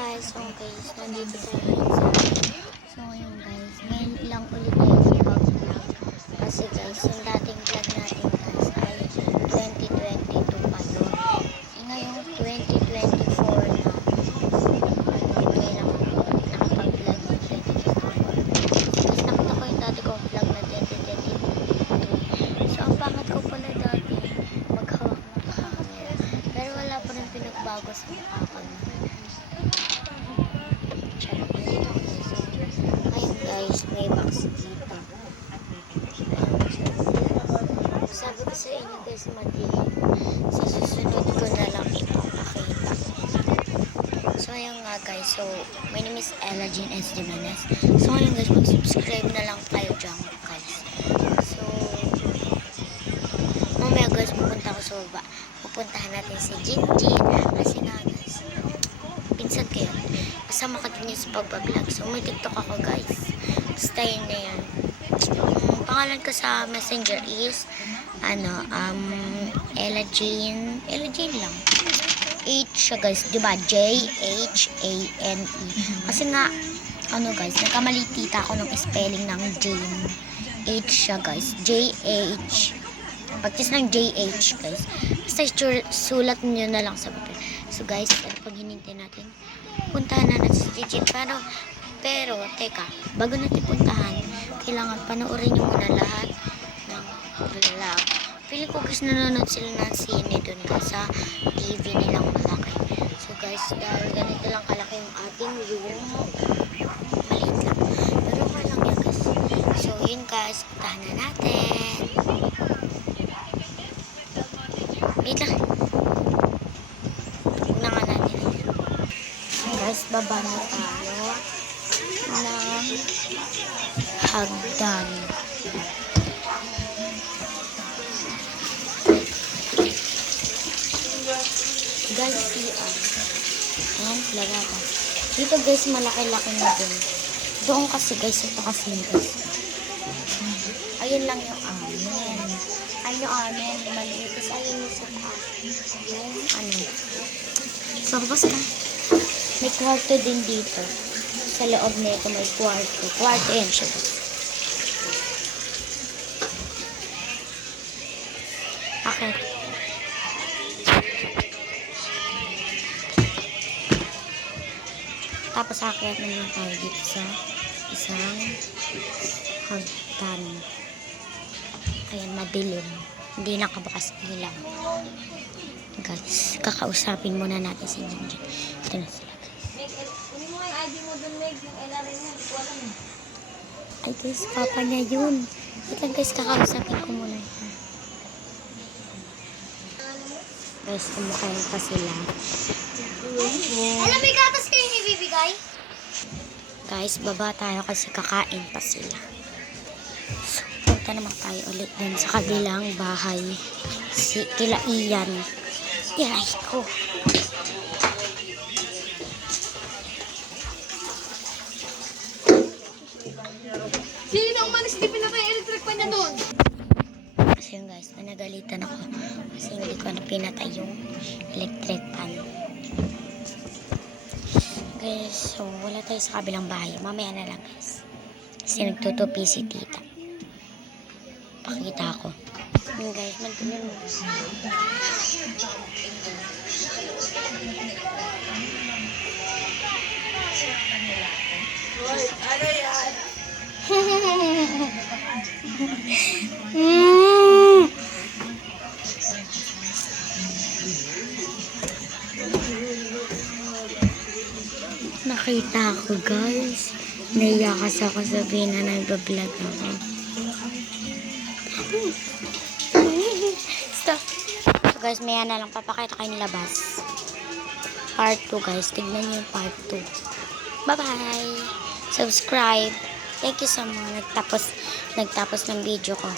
guys, so guys, nandito tayo ngayon so ngayon guys, ngayon lang ulit tayo mag-vlog. Kasi guys, yung dating vlog natin guys ay 2022 pa yun. Ngayon 2024 na. Ngayon lang nakapag-vlog ng 2024. Guys, nakita ko yung dati kong vlog na 2022. So ang pangat ko pala dati, maghawak ng camera. Pero wala pa rin pinagbago sa mukha ko. Guys, may box dito. Sabi ko sa inyo guys, madilim. Sa susunod ko na lang ipapakita. So ayun nga guys, so my name is Ella Jean S. Jimenez. So ayun guys, mag-subscribe na lang kayo dyan guys. So mamaya guys, pupunta ko sa baba. Pupuntahan natin si Jean. Kasi nga guys, pinsan ko yun. Kasama ka din yun sa pagbablog. So may TikTok ako guys. Style na yan. Pangalan ko sa messenger is Ella Jean lang. H siya guys, diba? Jhane. Kasi nga guys, nagkamali tita ako ng spelling ng Jane. H siya guys, JH. Pagkis ng JH guys, basta sulat nyo na lang sa papel. So guys, pag hinintay natin, puntahan na natin si Jane. Pero, teka, bago natin puntahan, kailangan panoorin nyo muna lahat ng vlog. Pili ko guys, nanonood sila ng sine dun guys sa TV nilang malaki. So guys, dahil ganito lang kalaki yung ating room, maliit lang. Pero okay lang yan guys. So yun guys, puntahan na natin. Wait lang. Una nga natin yan. Guys, baba na tayo ng hagdan. Guys, CR. Ayan, lagata. Dito guys, malaki-laki na din. Doon kasi guys, ito kasi guys. Ayun lang yung amin. Ayun yung amin, maliit. Kasi ayun yung sa yung So, basta may kwarto din dito. Sa loob nito may kwarto. Kwarto yan siya. Okay. Tapos akyat naman tayo dito sa isang hagdan. Ayan, madilim. Hindi nakabukas ilaw. Guys, kakausapin muna natin si Jinjin. Ito na sila. Ay guys, papa niya yun. Ito guys, kakausapin ko muna. Guys, kumakain pa sila. Alam, may gatas kayo ibibigay? Guys, baba tayo kasi kakain pa sila. So, punta naman tayo ulit dun sa kabilang bahay. Kila Ian. Iray ko. Sino na umalis? Hindi pinatay electric pa niya doon. Kasi yun guys, nanagalitan ako. Kasi hindi ko na pinatay yung electric pan. Guys, so wala tayo sa kabilang bahay. Mamaya na lang guys. Kasi nagtutupi si tita. Pakita ako. Yun guys, magpinyon mo. Ano yan? Nakita ako guys. Naiyakas ako sabihin na nagbablog ako. Stop. So guys, maya na lang papakita kayo labas. Part 2 guys. Tignan nyo yung part 2. Bye-bye. Subscribe. Thank you sa mga nagtapos ng video ko.